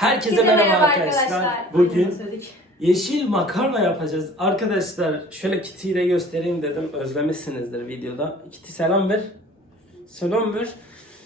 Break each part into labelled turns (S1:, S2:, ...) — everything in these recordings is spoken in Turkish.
S1: Herkese merhaba, arkadaşlar. Bugün yeşil makarna yapacağız. Arkadaşlar şöyle Kitty'yi de göstereyim dedim. Özlemişsinizdir videoda. Kitty selam ver. Selam ver.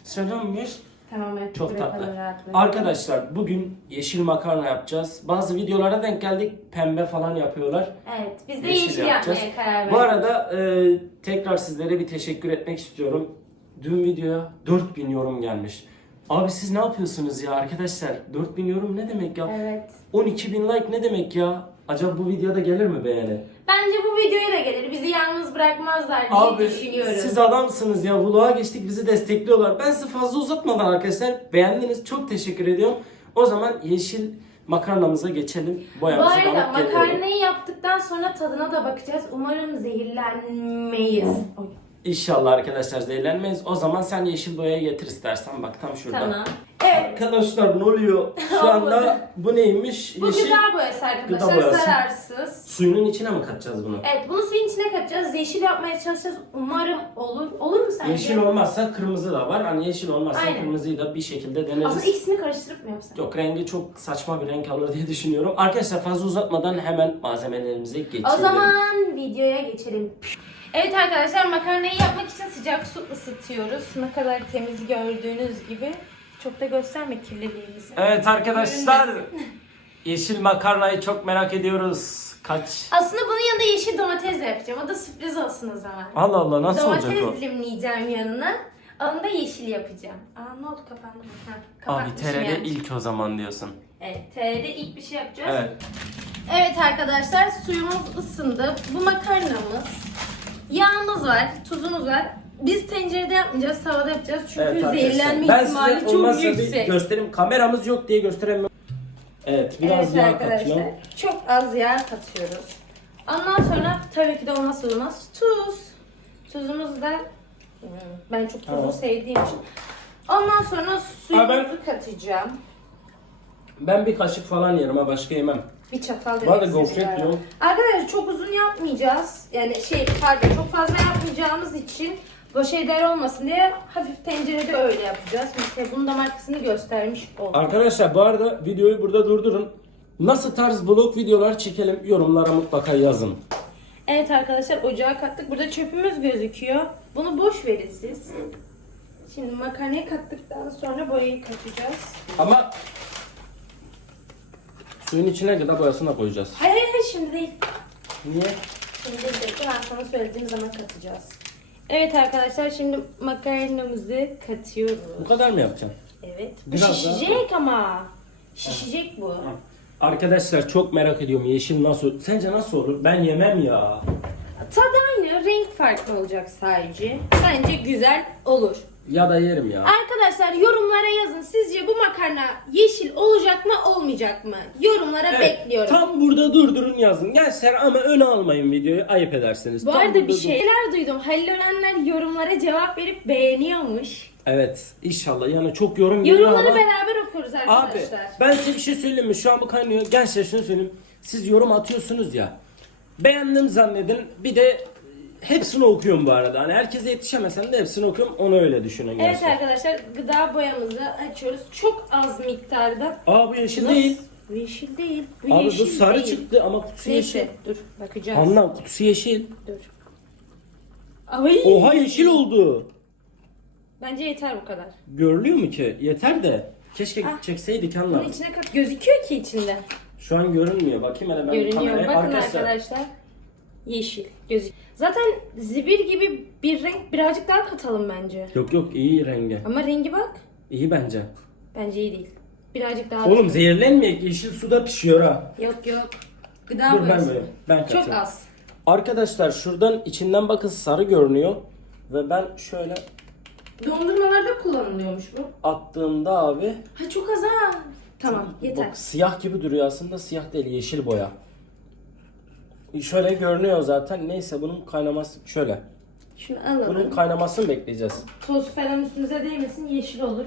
S1: Selam ver.
S2: Tamam evet.
S1: Çok tatlı. Arkadaşlar bugün yeşil makarna yapacağız. Bazı videolara denk geldik. Pembe falan yapıyorlar.
S2: Evet biz de
S1: Yeşil
S2: yeşil,
S1: yapacağız.
S2: yapmaya karar verdik.
S1: Bu arada e, tekrar sizlere bir teşekkür etmek istiyorum. Dün videoya 4000 yorum gelmiş. Abi siz ne yapıyorsunuz ya arkadaşlar? 4000 yorum ne demek ya?
S2: Evet.
S1: 12.000 like ne demek ya? Acaba bu videoda gelir mi beğeni?
S2: Bence bu videoya da gelir. Bizi yalnız bırakmazlar diye
S1: Abi
S2: düşünüyorum.
S1: siz adamsınız ya. Vlog'a geçtik bizi destekliyorlar. Ben sizi fazla uzatmadan arkadaşlar beğendiniz. Çok teşekkür ediyorum. O zaman yeşil makarnamıza geçelim.
S2: Bu
S1: Boyamızı
S2: arada
S1: alıp geliyorum.
S2: makarnayı yaptıktan sonra tadına da bakacağız. Umarım zehirlenmeyiz. Oy.
S1: İnşallah arkadaşlar zehirlenmeyiz. O zaman sen yeşil boyayı getir istersen. Bak tam şurada.
S2: Tamam. Evet.
S1: Arkadaşlar ne oluyor? Şu anda bu neymiş?
S2: Bu
S1: Yeşil
S2: gıda boyası arkadaşlar.
S1: Gıda boyası.
S2: Zararsız.
S1: suyunun içine mi katacağız bunu?
S2: Evet bunu suyun içine katacağız. Yeşil yapmaya çalışacağız. Umarım olur. Olur mu sence?
S1: Yeşil olmazsa kırmızı da var. Hani yeşil olmazsa
S2: Aynen.
S1: kırmızıyı da bir şekilde deneriz.
S2: Aslında ikisini karıştırıp mı yapsak?
S1: Yok rengi çok saçma bir renk alır diye düşünüyorum. Arkadaşlar fazla uzatmadan hemen malzemelerimize geçelim.
S2: O zaman videoya geçelim. Evet arkadaşlar makarnayı yapmak için sıcak su ısıtıyoruz. Ne kadar temiz gördüğünüz gibi. Çok da gösterme kirliliğimizi.
S1: Evet arkadaşlar. yeşil makarnayı çok merak ediyoruz. Kaç?
S2: Aslında bunun yanında yeşil domates de yapacağım. O da sürpriz olsun o zaman.
S1: Allah Allah nasıl
S2: domates
S1: olacak o?
S2: dilimleyeceğim yanına. Onu da yeşil yapacağım. Aa ne oldu kapandı mı? Ha,
S1: Abi TR'de
S2: yani.
S1: ilk o zaman diyorsun.
S2: Evet TR'de ilk bir şey yapacağız.
S1: Evet.
S2: Evet arkadaşlar suyumuz ısındı. Bu makarnamız. Yağımız var, tuzumuz var. Biz tencerede yapmayacağız, tavada yapacağız. Çünkü
S1: Evet arkadaşlar.
S2: zehirlenme
S1: Ben
S2: ihtimali
S1: size
S2: çok
S1: olmazsa bir
S2: yüksek.
S1: göstereyim. Kameramız yok diye gösteremiyorum. Evet biraz yağ katıyorum.
S2: Çok az yağ katıyoruz. Ondan sonra tabii ki de olmazsa olmaz tuz. Tuzumuz da hmm, ben çok tuzlu
S1: Tamam.
S2: sevdiğim için. Ondan sonra suyumuzu
S1: ben-
S2: katacağım.
S1: Ben bir kaşık falan yerim ha başka yemem.
S2: Bir çatal
S1: Bu
S2: demek
S1: gofret
S2: istedim galiba.
S1: yok.
S2: Arkadaşlar çok uzun yapmayacağız. Yani şey pardon çok fazla yapmayacağımız için boşeder olmasın diye hafif tencerede öyle yapacağız. Mesela bunun da markasını göstermiş oldum.
S1: Arkadaşlar bu arada videoyu burada durdurun. Nasıl tarz vlog videolar çekelim yorumlara mutlaka yazın.
S2: Evet arkadaşlar ocağa kattık. Burada çöpümüz gözüküyor. Bunu boş verin siz. Şimdi makarnayı kattıktan sonra boyayı katacağız.
S1: Ama suyun içine gıda boyasını da koyacağız.
S2: Hayır hayır hayır, şimdi değil.
S1: Niye?
S2: Şimdi değil. bekle, Ben sana söylediğim zaman katacağız. Evet arkadaşlar şimdi makarnamızı katıyoruz.
S1: Bu kadar mı yapacaksın?
S2: Evet. Bu
S1: Biraz
S2: şişecek ama. Şişecek bu.
S1: Arkadaşlar çok merak ediyorum yeşil nasıl? Sence nasıl olur? Ben yemem ya.
S2: Tadı aynı, renk farklı olacak sadece. Bence güzel olur.
S1: Ya da yerim ya.
S2: Arkadaşlar yorumlara yazın. Makarna yeşil olacak mı olmayacak mı? Yorumlara
S1: Evet,
S2: bekliyorum.
S1: Tam burada durdurun yazın. Gençler ama öne almayın videoyu. Ayıp edersiniz.
S2: Bu
S1: Tam
S2: arada
S1: burada
S2: bir
S1: dur-
S2: şeyler duydum. Halil Örenler yorumlara cevap verip beğeniyormuş.
S1: Evet inşallah yani çok yorum geliyor
S2: Yorumları
S1: ama.
S2: beraber okuruz
S1: Abi
S2: arkadaşlar.
S1: ben size bir şey söyleyeyim mi? Şu an bu kaynıyor. Gençler şunu söyleyeyim. Siz yorum atıyorsunuz ya. Beğendim zannedin. Bir de hepsini okuyorum bu arada. Hani herkese yetişemesem de hepsini okuyorum. Onu öyle düşünün
S2: Evet
S1: gençler.
S2: arkadaşlar gıda boyamızı açıyoruz. Çok az miktarda.
S1: Aa bu yeşil
S2: Nasıl?
S1: değil.
S2: Bu yeşil değil. Bu
S1: Abi
S2: yeşil
S1: bu sarı
S2: değil.
S1: çıktı ama kutusu yeşil.
S2: Neyse dur bakacağız.
S1: Anlam kutusu yeşil.
S2: Dur. Ay.
S1: Oha yeşil oldu.
S2: Bence yeter bu kadar.
S1: Görülüyor mu ki? Yeter de. Keşke
S2: Ah.
S1: çekseydik
S2: Bunun
S1: anlam.
S2: içine kat gözüküyor ki içinde.
S1: Şu an görünmüyor. Bakayım hele ben
S2: Görünüyor.
S1: kameraya.
S2: Bakın
S1: Arkadaşlar,
S2: arkadaşlar. Yeşil gözük. Zaten zibir gibi bir renk birazcık daha katalım bence.
S1: Yok yok iyi rengi.
S2: Ama rengi bak.
S1: İyi bence.
S2: Bence iyi değil. Birazcık daha.
S1: Oğlum zehirlenmeyek. Yeşil suda pişiyor ha.
S2: Yok yok. Gıda
S1: Dur ben
S2: boyası.
S1: böyle. Ben
S2: Çok
S1: katayım.
S2: az.
S1: Arkadaşlar şuradan içinden bakın sarı görünüyor. Ve ben şöyle
S2: Dondurmalarda kullanılıyormuş bu.
S1: attığımda abi
S2: Ha çok az ha. Tamam yeter.
S1: bak siyah gibi duruyor aslında siyah değil yeşil boya. Şöyle görünüyor zaten. Neyse bunun kaynaması şöyle.
S2: Şunu alalım.
S1: Bunun kaynamasını bekleyeceğiz.
S2: Toz falan üstümüze değmesin yeşil olur.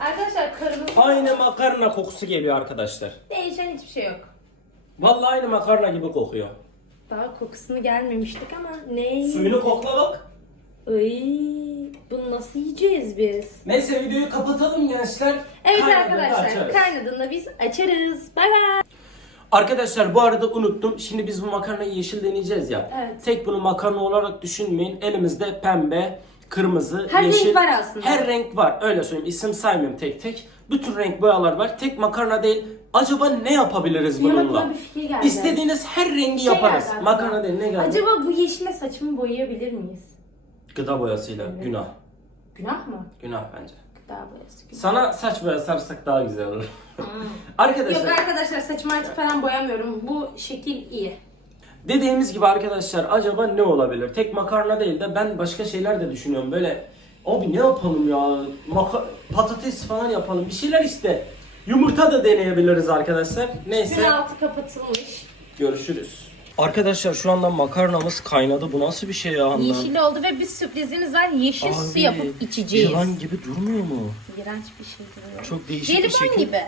S2: Arkadaşlar kırmızı
S1: Aynı makarna kokusu geliyor arkadaşlar.
S2: değişen hiçbir şey yok.
S1: Vallahi aynı makarna gibi kokuyor.
S2: Daha kokusunu gelmemiştik ama ne?
S1: Suyunu kokla bak.
S2: Ay, bunu nasıl yiyeceğiz biz?
S1: Neyse videoyu kapatalım gençler.
S2: Evet
S1: Kaynadığında
S2: arkadaşlar
S1: açarız.
S2: kaynadığında biz açarız. Bay bay.
S1: Arkadaşlar bu arada unuttum. Şimdi biz bu makarnayı yeşil deneyeceğiz ya.
S2: Evet.
S1: Tek bunu makarna olarak düşünmeyin. Elimizde pembe, kırmızı,
S2: Her renk
S1: yeşil.
S2: var aslında.
S1: Her renk var. Öyle söyleyeyim. İsim saymıyorum tek tek. Bütün renk boyalar var. Tek makarna değil. Acaba ne yapabiliriz
S2: Aklıma
S1: bununla?
S2: bir fikir geldi.
S1: İstediğiniz her rengi
S2: Şey
S1: yaparız.
S2: geldi
S1: Makarna değil ne geldi?
S2: Acaba bu yeşile saçımı boyayabilir miyiz?
S1: Gıda boyasıyla. Günah.
S2: Günah mı?
S1: Günah bence.
S2: Gıda boyası. Günah.
S1: Sana saç boya sarsak daha güzel olur.
S2: Yok
S1: Arkadaşlar
S2: arkadaşlar saçımı artık falan boyamıyorum. Bu şekil iyi.
S1: dediğimiz gibi arkadaşlar acaba ne olabilir? Tek makarna değil de ben başka şeyler de düşünüyorum. Böyle abi ne yapalım ya? Maka- patates falan yapalım. Bir şeyler işte. Yumurta da deneyebiliriz arkadaşlar.
S2: Gün
S1: Neyse
S2: altı kapatılmış.
S1: görüşürüz. Arkadaşlar şu anda makarnamız kaynadı. Bu nasıl bir şey ya Handan?
S2: Yeşil oldu ve bir sürprizimiz var. Yeşil su
S1: Abi,
S2: yapıp içeceğiz.
S1: Yılan gibi durmuyor mu?
S2: İğrenç bir şey duruyor.
S1: Çok değişik bir
S2: Jelibon
S1: şekil.
S2: gibi.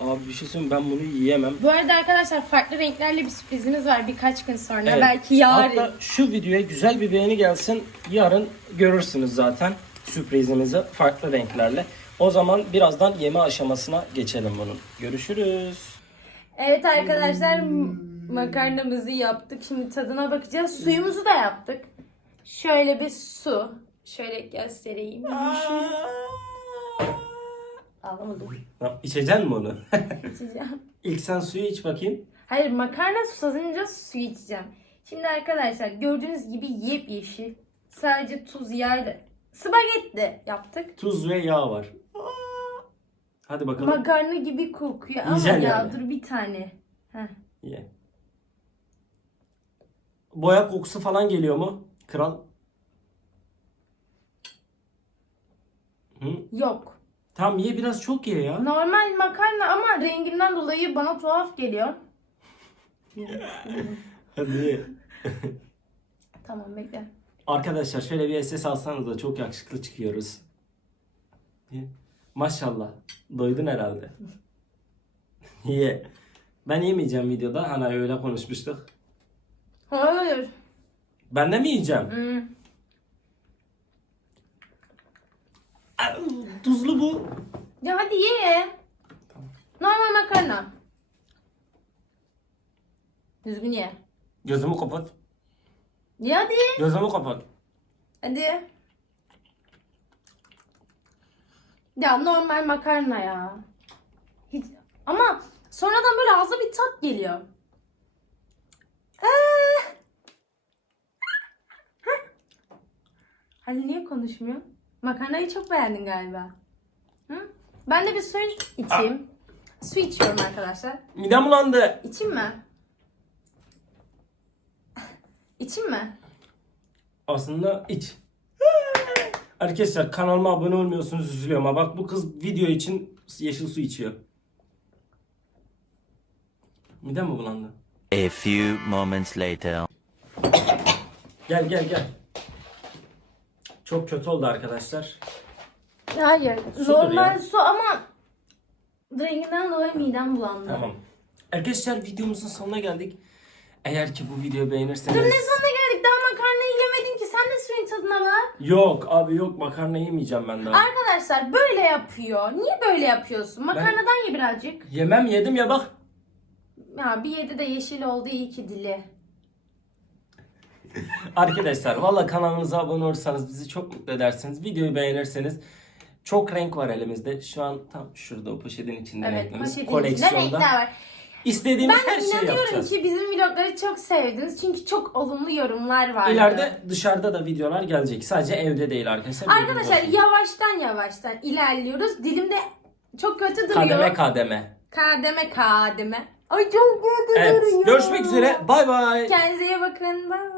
S1: Abi bir şey söyleyeyim ben bunu yiyemem.
S2: Bu arada arkadaşlar farklı renklerle bir sürprizimiz var birkaç gün sonra.
S1: Evet.
S2: Belki yarın.
S1: Hatta şu videoya güzel bir beğeni gelsin. Yarın görürsünüz zaten sürprizimizi farklı renklerle. O zaman birazdan yeme aşamasına geçelim bunun. Görüşürüz.
S2: Evet arkadaşlar makarnamızı yaptık. Şimdi tadına bakacağız. Suyumuzu da yaptık. Şöyle bir su. Şöyle göstereyim. Ağlamadım.
S1: İçeceksin mi onu?
S2: İçeceğim.
S1: İlk sen suyu iç bakayım.
S2: Hayır makarna susadınca suyu içeceğim. Şimdi arkadaşlar gördüğünüz gibi yepyeşil. Sadece tuz yağ spagetti yaptık.
S1: Tuz ve yağ var. Hadi bakalım.
S2: Makarna gibi kokuyor ama
S1: Yiyeceksin
S2: ya
S1: yani.
S2: dur bir tane. Heh.
S1: Ye. Boya kokusu falan geliyor mu? Kral. Hı?
S2: Yok.
S1: Tamam ye biraz çok ye ya.
S2: Normal makarna ama renginden dolayı bana tuhaf geliyor.
S1: Hadi ye.
S2: Tamam bekle.
S1: Arkadaşlar şöyle bir SS alsanız da çok yakışıklı çıkıyoruz. Maşallah. Doydun herhalde. Ye. Ben yemeyeceğim videoda. Hani öyle konuşmuştuk.
S2: Hayır.
S1: Ben de mi yiyeceğim?
S2: Hmm.
S1: Tuzlu bu.
S2: Ya hadi ye. Normal makarna. Düzgün ye.
S1: Gözümü kapat.
S2: Ye hadi.
S1: Gözümü kapat.
S2: Hadi. Ya normal makarna ya. Hiç... Ama sonradan böyle ağza bir tat geliyor. Hadi niye konuşmuyor? Makarnayı çok beğendin galiba. Hı? Ben de bir su içeyim. Su içiyorum arkadaşlar.
S1: Midem bulandı.
S2: İçeyim mi? İçeyim mi?
S1: Aslında iç. Arkadaşlar kanalıma abone olmuyorsunuz üzülüyorum ama bak bu kız video için yeşil su içiyor. Midem mi bulandı?
S3: A few moments later.
S1: Gel gel gel. Çok kötü oldu arkadaşlar.
S2: Hayır.
S1: Sudur
S2: normal
S1: ya.
S2: su ama renginden dolayı midem bulandı.
S1: Tamam. Arkadaşlar videomuzun sonuna geldik. Eğer ki bu videoyu beğenirseniz...
S2: Dur ne sonuna geldik daha makarnayı yemedin ki sen de suyun tadına bak.
S1: Yok abi yok makarna yemeyeceğim ben daha.
S2: Arkadaşlar böyle yapıyor. Niye böyle yapıyorsun? Makarnadan ye birazcık.
S1: Yemem yedim ya bak.
S2: Ya bir yedi de yeşil oldu iyi ki dili.
S1: Arkadaşlar valla kanalımıza abone olursanız bizi çok mutlu edersiniz. Videoyu beğenirseniz çok renk var elimizde. Şu an tam şurada o poşetin içinde
S2: Evet
S1: renklerimiz.
S2: poşetin içinde
S1: Koleksiyonda.
S2: renkler var.
S1: İstediğimiz
S2: Ben
S1: her şeyi
S2: inanıyorum
S1: yapacağız.
S2: ki bizim vlogları çok sevdiniz. Çünkü çok olumlu yorumlar vardı.
S1: İleride dışarıda da videolar gelecek. Sadece evde değil arkadaşlar.
S2: Arkadaşlar yavaştan yavaştan ilerliyoruz. Dilimde çok kötü duruyor.
S1: kademe kademe.
S2: Kademe kademe. Ay çok kötü
S1: Evet.
S2: duruyor.
S1: Görüşmek üzere. Bay bay.
S2: Kendinize iyi bakın. Bye.